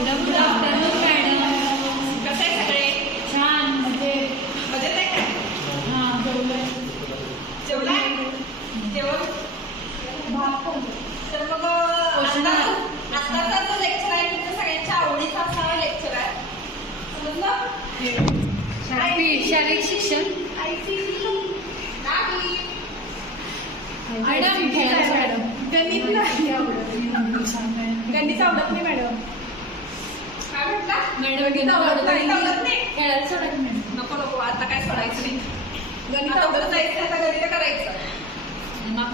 Good afternoon madam कसं आहे सगळे छान म्हणजे मजेत आहे का हां जेवलं जेवलाय जेवण तर मग आता आत्ताचा जो लेक्चर आहे सगळ्यांच्या आवडीचा असा लेक्चर आहे समजलं शारीरिक शिक्षण मॅडम गणित नाही गणित आवडत नाही मॅडम. गणित खेळायला नको नको आता काय सोडायचं नाही. गणित परत जायचं आता गणित करायचं.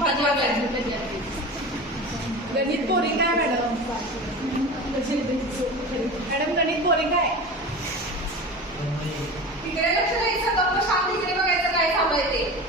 पाच वाजले पाहिजे गणित बोरिंग आहे मॅडम मॅडम गणित बोरिंग आहे. तिकडे लक्ष द्यायचं गप्प शांत तिकडे बघायचं काय चालू आहे ते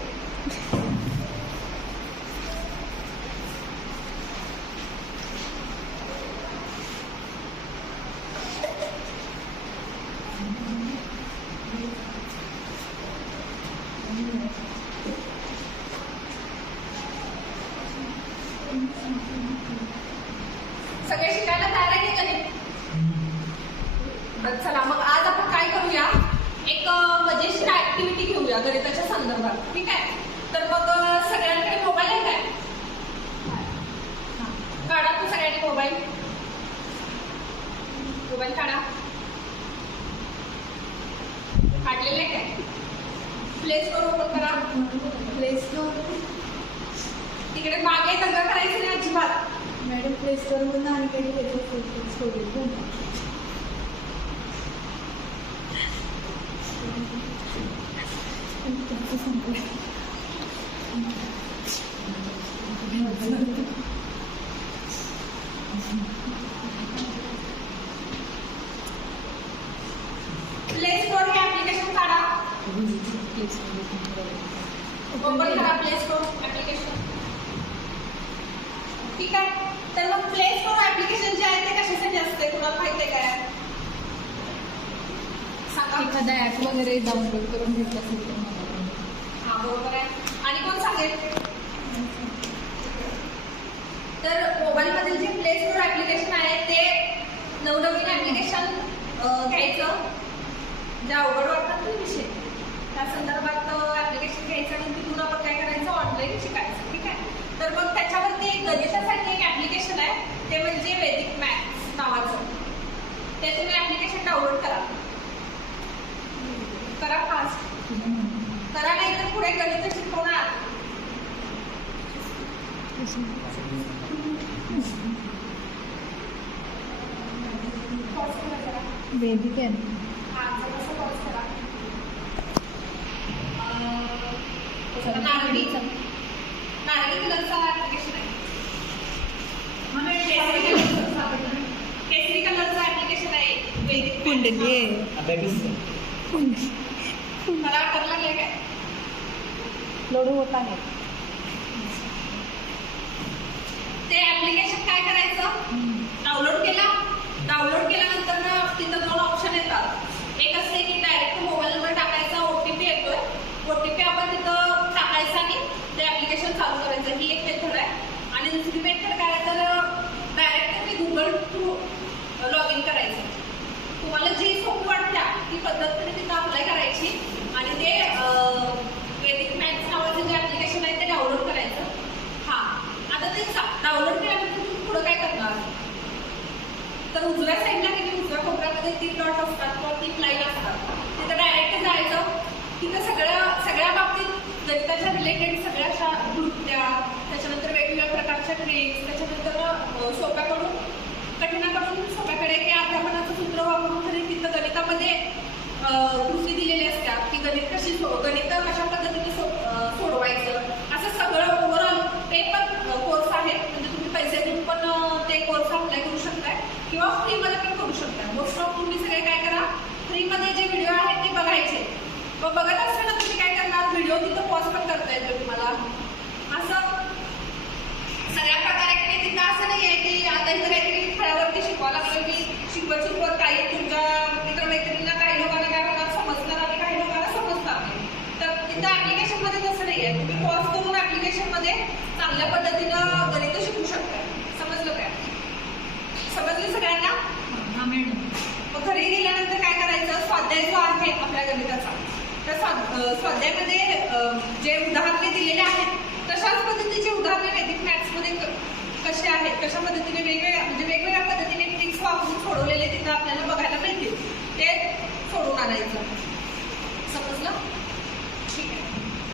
सगळे शिकायला तयार आहे की गणित चला मग आज आपण काय करूया? एक मजेशीर ऍक्टिव्हिटी घेऊया गणिताच्या संदर्भात. ठीक आहे? तर मग सगळ्यांकडे मोबाईल आहे काय? काढा तू सगळ्यांनी मोबाईल मोबाईल काढा. काढलेला आहे काय? प्ले स्टोर ओपन करा. प्ले स्टोर तिकडे मागे दंगा करायचं नाही अजिबात. मॅडम प्ले स्टोर मधून आणि काही त्याचं स्टोरेज प्ले स्टोर हे ऍप्लिकेशन काढा. ओपन करा प्ले स्टोर ऍप्लिकेशन ठीक आहे. तर मग प्ले स्टोर ऍप्लिकेशन जे आहे ते कशासाठी असते कुणाला माहिती आहे काय सांगा. एखादा ॲप वगैरे डाउनलोड करून घेतला असेल तर हा बरोबर आहे. आणि कोण सांगेल? तर मोबाईल मधील जे प्ले स्टोर ऍप्लिकेशन आहे ते नवनवीन ऍप्लिकेशन घ्यायचं. जे अवघड वाटतात ना विषय. त्या संदर्भात ऍप्लिकेशन घ्यायचं आणि तिथून आपण काय करायचं? ऑनलाईन शिकायचं. ठीक आहे? तर मग त्याच्यावरती एक गणितासाठी एक ऍप्लिकेशन आहे ते म्हणजे वेदिक मॅथ्स नावाचं. ते तुम्ही ऍप्लिकेशन डाउनलोड करा. करा फास्ट करा नाही तर पुढे गणित शिकवणार. वेदिक आहे हा, नारळी. नारळी कलरचा ऍप्लिकेशन आहे केसरी कलरचं केसरी कलरचं ऍप्लिकेशन आहे वेदिक कुंडली. मला लागले काय? लोड होत आहे. ते ऍप्लिकेशन काय करायचं? डाउनलोड केला. डाउनलोड केल्यानंतर ना तिथं दोन ऑप्शन येतात एक असते की डायरेक्ट मोबाईल नंबर टाकायचा ओटीपी येतोय ओटीपी आपण तिथं टाकायचा आणि ते ऍप्लिकेशन चालू करायचं ही एक मेथड आहे आणि दुसरी मेथड काय आहे तर डायरेक्ट तुम्ही गुगल थ्रू लॉग इन करायचं तुम्हाला जी सोपी वाटत्या ती पद्धत तुम्ही तिथं अप्लाय करायची आणि ते वेदिक मॅथ्स नावाचं जे ऍप्लिकेशन आहे ते डाउनलोड करायचं हा आता ते डाउनलोड केल्यानंतर तुम्ही पुढं काय करणार तर उजव्या साईडला किती उजव्या कोपऱ्यामध्ये तीन डॉट असतात किंवा तीन लाईन असतात. तिथं डायरेक्ट जायचं. तिथं सगळ्या सगळ्या बाबतीत गणिताच्या रिलेटेड सगळ्या अशा त्याच्यानंतर वेगवेगळ्या प्रकारच्या ट्रिक्स त्याच्यानंतर अं, सोप्याकडून कठीणाकडून सोप्याकडे की अध्यापनाचं सूत्र वापरून तरी तिथं गणितामध्ये अं, कृती दिलेली असतात की गणित कशी सो- गणित कशा पद्धतीने सो- अं, सोडवायचं असं सगळं ओव्हरऑल ते पण कोर्स आहेत म्हणजे तुम्ही पैसे देऊन पण अं, ते कोर्स अप्लाय करू शकताय किंवा फ्रीमध्ये पण करू शकताय मोस्ट ऑफ तुम्ही सगळे काय करा फ्रीमध्ये जे व्हिडिओ आहेत ते बघायचे मग बघत असताना तुम्ही काय करणार पॉज पण करता येतो तुम्हाला. असं सगळ्या प्रकारे की तिथं असं नाही आहे की आता इथं काहीतरी फळावरती शिकवा लागलं की शिकवत शिकवत काही तुमच्या मित्रमैत्रिणींना काही लोकांना काय होणार समजणार आणि काही लोकांना समजणार नाही. तर तिथं ऍप्लिकेशनमध्ये तसं नाही आहे तुम्ही पॉज करून ऍप्लिकेशनमध्ये चांगल्या पद्धतीनं गणित शिकू शकता. समजलं काय? समजलं सगळ्यांना? हां मॅडम. अ, स्वाध्यायामध्ये जे उदाहरणे दिलेले आहेत तशाच पद्धतीचे उदाहरणे वैदिक मॅथ्समध्ये कसे आहेत? कशा पद्धतीने वेगवेगळ्या म्हणजे वेगवेगळ्या पद्धतीने ट्रिक्स वापरून सोडवलेले तिथं आपल्याला बघायला मिळतील. ते सोडून आणायचं. समजलं?